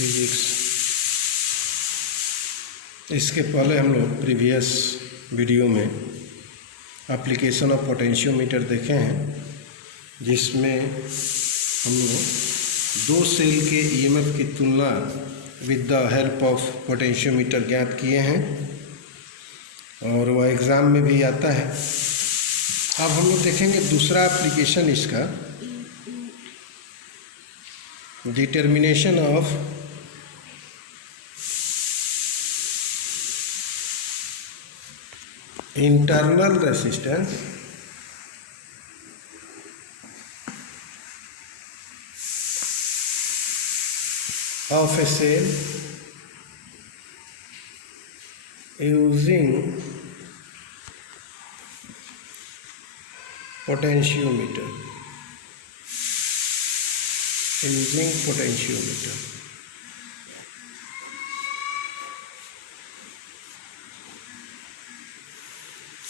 Physics. इसके पहले हम लोग प्रीवियस वीडियो में एप्लीकेशन ऑफ पोटेंशियोमीटर देखे हैं, जिसमें हम लोग दो सेल के ईएमएफ की तुलना with the help of potentiometer ज्ञात किए हैं और वह एग्ज़ाम में भी आता है। अब हम लोग देखेंगे दूसरा एप्लीकेशन इसका, determination of internal resistance of a cell using potentiometer.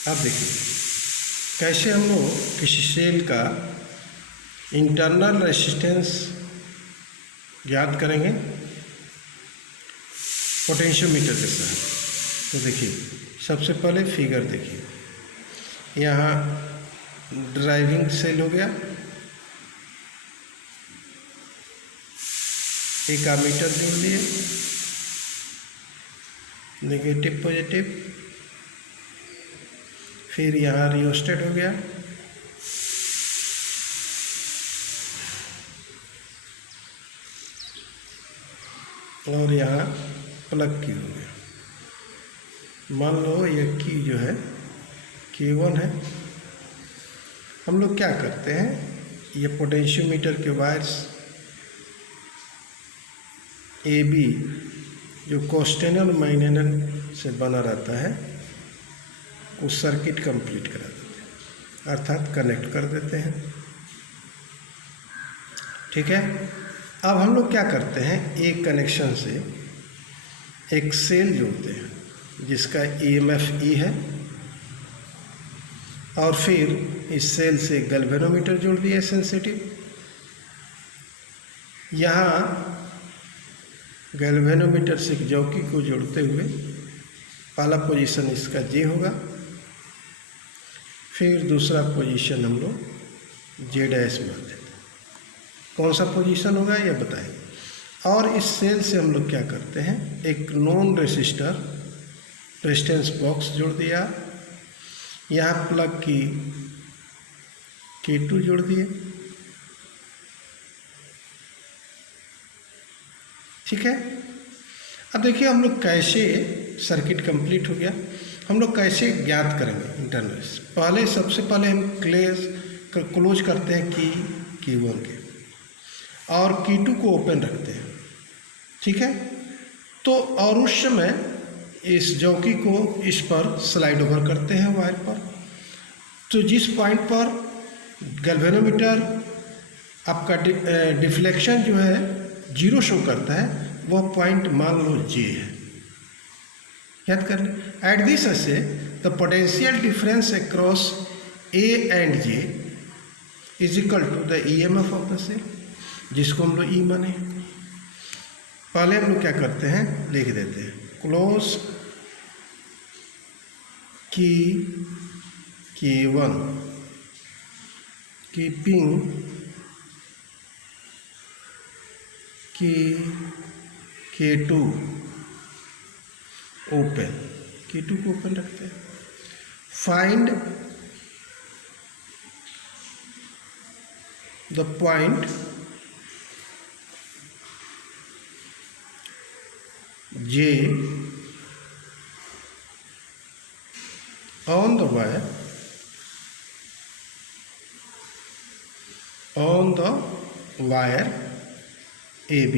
अब देखिए कैसे हम लोग किसी सेल का इंटरनल रेसिस्टेंस ज्ञात करेंगे पोटेंशियोमीटर के साथ। तो देखिए सबसे पहले फिगर देखिए, यहाँ ड्राइविंग सेल हो गया, एक एमीटर जोड़ लिए, नेगेटिव पॉजिटिव, फिर यहाँ रियोस्टेट हो गया, और यहाँ प्लग की हो गया। मान लो ये की जो है K1 है। हम लोग क्या करते हैं, ये पोटेंशियोमीटर के वायर्स AB जो कोस्टेनल माइनल से बना रहता है उस सर्किट कंप्लीट करा देते हैं, अर्थात कनेक्ट कर देते हैं। ठीक है। अब हम लोग क्या करते हैं, एक कनेक्शन से एक सेल जोड़ते हैं जिसका EMF E है, और फिर इस सेल से गैल्वेनोमीटर जोड़ दिया सेंसिटिव। यहाँ गैल्वेनोमीटर से जौकी को जोड़ते हुए पहला पोजीशन इसका J होगा, फिर दूसरा पोजीशन हम लोग J' मान लेते हैं। कौन सा पोजीशन होगा यह बताएं। और इस सेल से हम लोग क्या करते हैं, एक नॉन रेसिस्टर रेजिस्टेंस बॉक्स जोड़ दिया, यहाँ प्लग की K2 जोड़ दिए। ठीक है। अब देखिए हम लोग कैसे सर्किट कंप्लीट हो गया, हम लोग कैसे ज्ञात करेंगे इंटरनल। पहले सबसे पहले हम क्लोज करते हैं K1 के, और K2 को ओपन रखते हैं। ठीक है। तो और उस समय इस जौकी को इस पर स्लाइड ओवर करते हैं वायर पर। तो जिस पॉइंट पर गैल्वेनोमीटर आपका डिफ्लेक्शन जो है 0 शो करता है, वह पॉइंट मान लो J है, याद कर लें। एट दिस ऐसे the potential difference across A and J is equal to the EMF of the cell, जिसको हम लोग E माने। पहले हम लोग क्या करते हैं, लिख देते हैं close K1 keeping K2 open, K2 को ओपन रखते हैं। Find the point J on the wire AB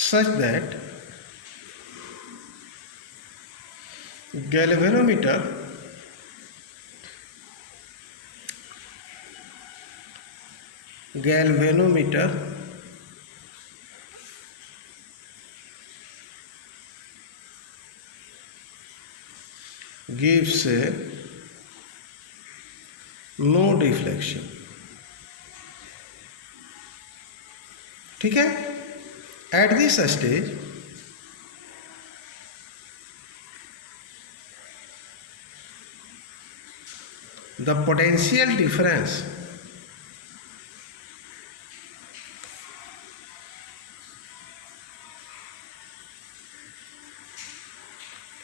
such that galvanometer gives no deflection। ठीक है। At this stage, the potential difference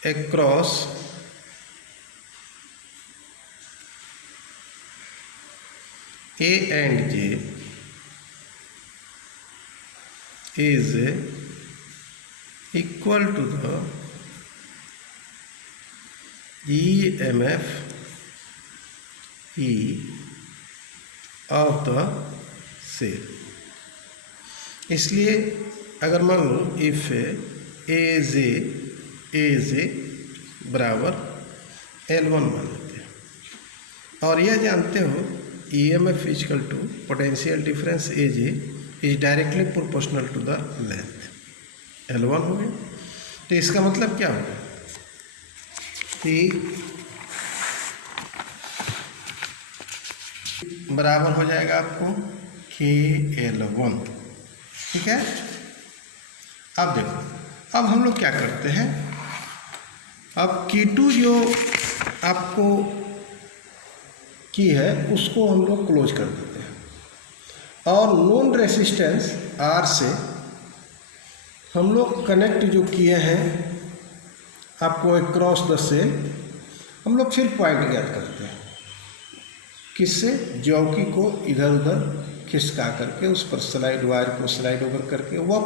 across A and J is equal to the EMF E of the cell। इसलिए अगर मान लो if ए जे बराबर L1 मान लेते हैं, और यह जानते हो EMF equal to potential difference A J is directly proportional to the length. L1 हो गया, तो इसका मतलब क्या होगा कि बराबर हो जाएगा आपको KL1। ठीक है, अब देखो, अब हम लोग क्या करते हैं, अब K2 जो आपको की है उसको हम लोग क्लोज कर देते हैं, और नॉन रेसिस्टेंस R से हम लोग कनेक्ट जो किए हैं आपको अक्रॉस द सेल, हम लोग फिर पॉइंट ज्ञात करते हैं। किससे? जौकी को इधर उधर खिसका करके उस पर स्लाइड वायर को स्लाइड ओवर करके वह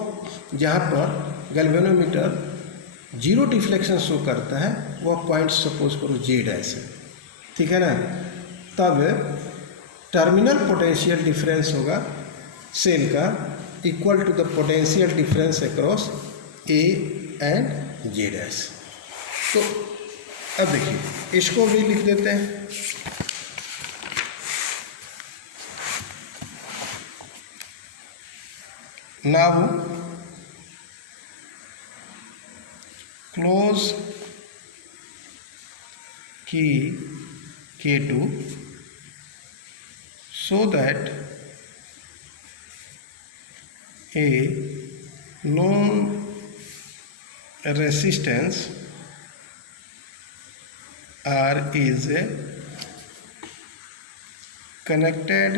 जहाँ पर गैल्वेनोमीटर जीरो डिफ्लेक्शन शो करता है वह पॉइंट सपोज करो Z है, ठीक है ना। तब टर्मिनल पोटेंशियल डिफरेंस होगा सेल का equal to the potential difference across A and Z। तो अब देखिए इसको भी लिख देते हैं। नाउ क्लोज की K2 so that a known resistance R is connected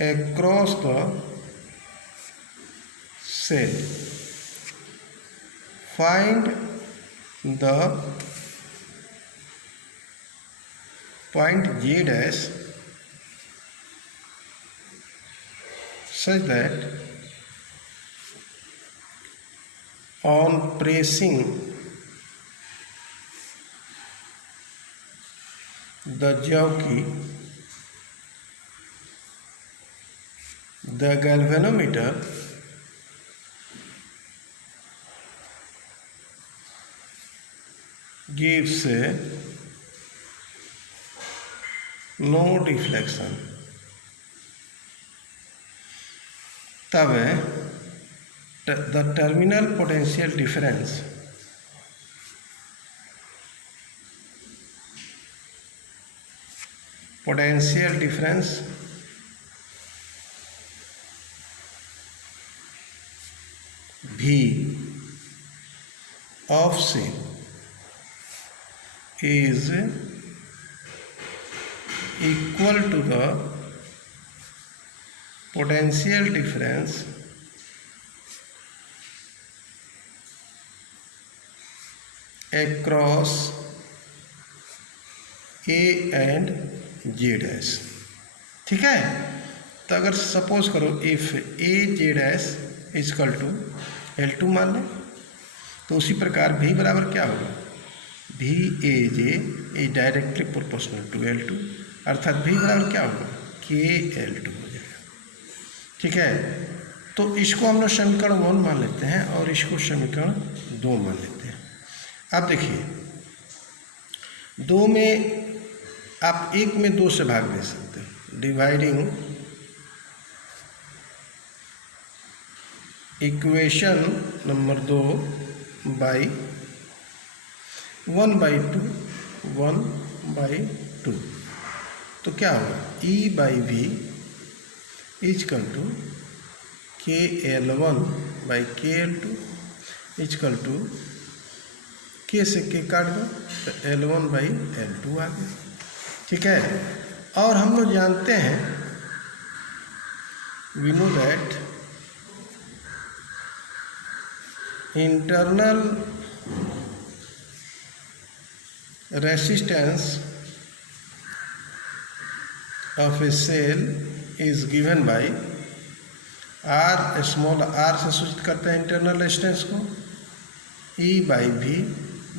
across the cell। Find the point Z dash such that on pressing the jockey, the galvanometer gives no deflection। तब the terminal potential difference V of C is equal to the potential difference across A and Z dash। ठीक है, तो अगर suppose करो if A Z dash equal to L2 मान लें, तो उसी प्रकार V बराबर क्या होगा, V A J is directly proportional to L2, अर्थात V बराबर क्या होगा KL2 हो जाएगा। ठीक है, तो इसको हम लोग समीकरण 1 मान लेते हैं और इसको समीकरण 2 मान लेते हैं। अब देखिए 2 में आप 1 में 2 से भाग दे सकते हो, डिवाइडिंग इक्वेशन नंबर 2 बाई 1/2 1/2, तो क्या होगा E/V equal to KL1 by KL2 equal to K से K काट दो तो L1 बाई L2 आ गया। ठीक है, और हम लोग जानते हैं we know that internal resistance of a cell is given by R, small r से सूचित करते हैं इंटरनल रेजिस्टेंस को, E by V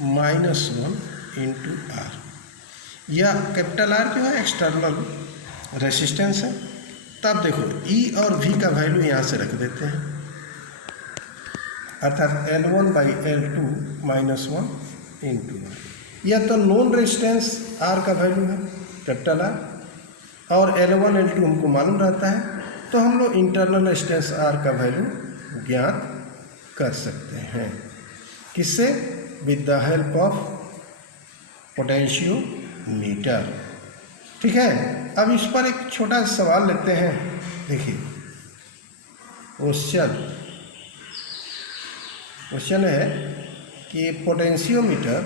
-1 into R। या कैपिटल R जो है एक्सटर्नल रेसिस्टेंस है। तब देखो E और V का वैल्यू यहाँ से रख देते हैं, अर्थात L1 by L2 -1 into R। यह तो नॉन रेजिस्टेंस R का वैल्यू है कैपिटल R, और L1 L2 हमको मालूम रहता है, तो हम लोग इंटरनल रेजिस्टेंस R का वैल्यू ज्ञात कर सकते हैं। किससे? With the help of potentiometer. ठीक है, अब इस पर एक छोटा सा सवाल लेते हैं। देखिए क्वेश्चन है कि potentiometer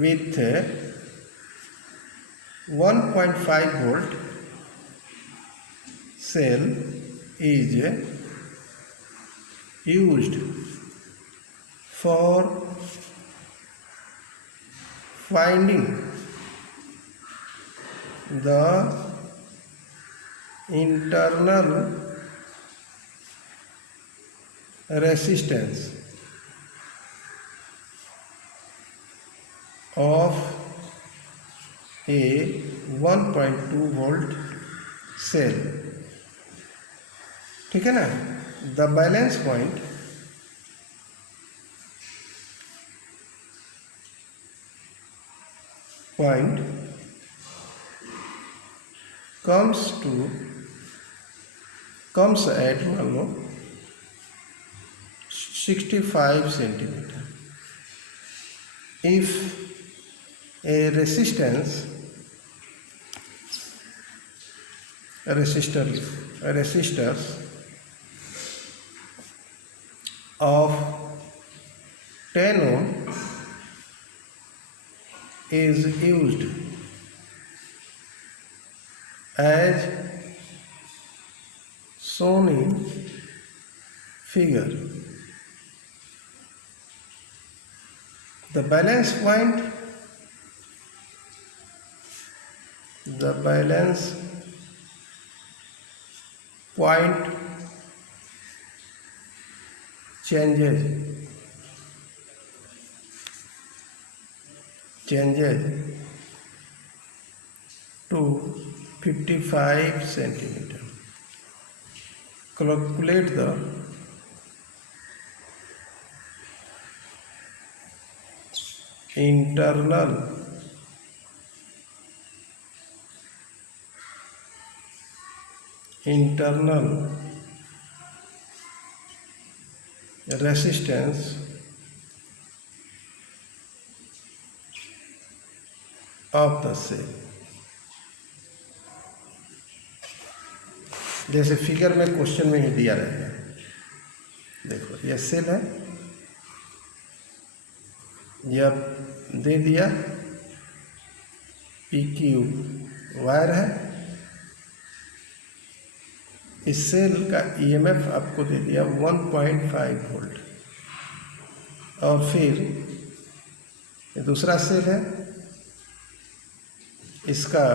with 1.5 volt cell is used for finding the internal resistance of a 1.2 volt cell। ठीक है ना। The balance point comes at मान लो 65 centimetre. If a resistors of 10 ohm is used as shown in figure, the balance point changes to 55 centimeter. Calculate the internal resistance of the cell। जैसे figure में question में ही दिया रहेगा। देखो यह cell है, यह दे दिया PQ वायर है, इस सेल का EMF आपको दे दिया 1.5 वोल्ट, और फिर ये दूसरा सेल है, इसका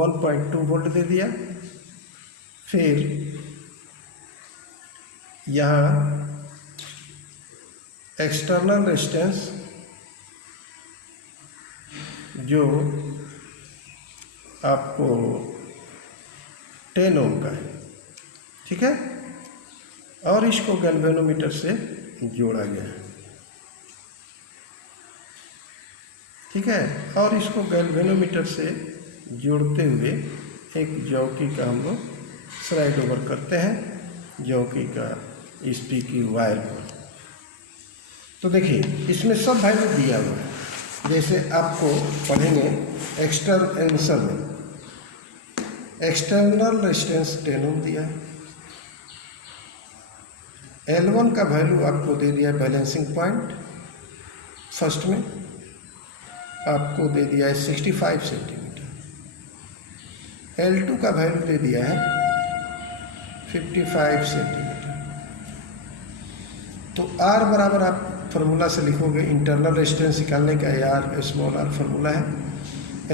1.2 वोल्ट दे दिया। फिर यहाँ एक्सटर्नल रेजिस्टेंस जो आपको 10 ओम का है, ठीक है, और इसको गैल्वेनोमीटर से जोड़ा गया है। ठीक है, और इसको गैल्वेनोमीटर से जोड़ते हुए एक जॉकी का हम लोग स्लाइड ओवर करते हैं, जॉकी का स्पीकी वायर पर। तो देखिए इसमें सब वैल्यू दिया हुआ है, जैसे आपको पढ़ेंगे एक्सटर्नल आंसर में एक्सटर्नल रेजिस्टेंस 10 ओम दिया है, L1 का वैल्यू आपको दे दिया है बैलेंसिंग पॉइंट फर्स्ट में, आपको दे दिया है 65 सेंटीमीटर, L2 का वैल्यू दे दिया है 55 सेंटीमीटर। तो R बराबर आप फार्मूला से लिखोगे इंटरनल रेजिस्टेंस निकालने का, आर स्मॉल आर फार्मूला है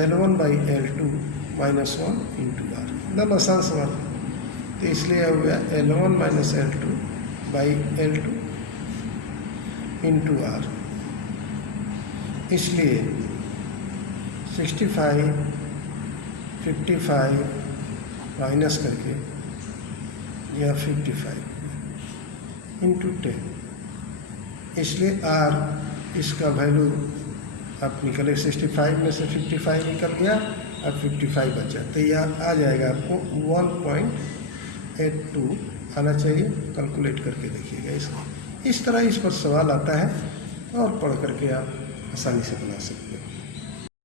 L1/L2 -1 × R, एकदम आसान सवाल। तो इसलिए हो गया L1 - L2/L2 × R, इसलिए 65 55 माइनस करके या 55 × 10, इसलिए R इसका वैल्यू आप निकले 65 में से 55 निकल गया, अब 55 बचा, तो यह आ जाएगा आपको 1.82 आना चाहिए। कैलकुलेट करके देखिएगा इसको, इस तरह इस पर सवाल आता है और पढ़ करके आप आसानी से बना सकते हैं।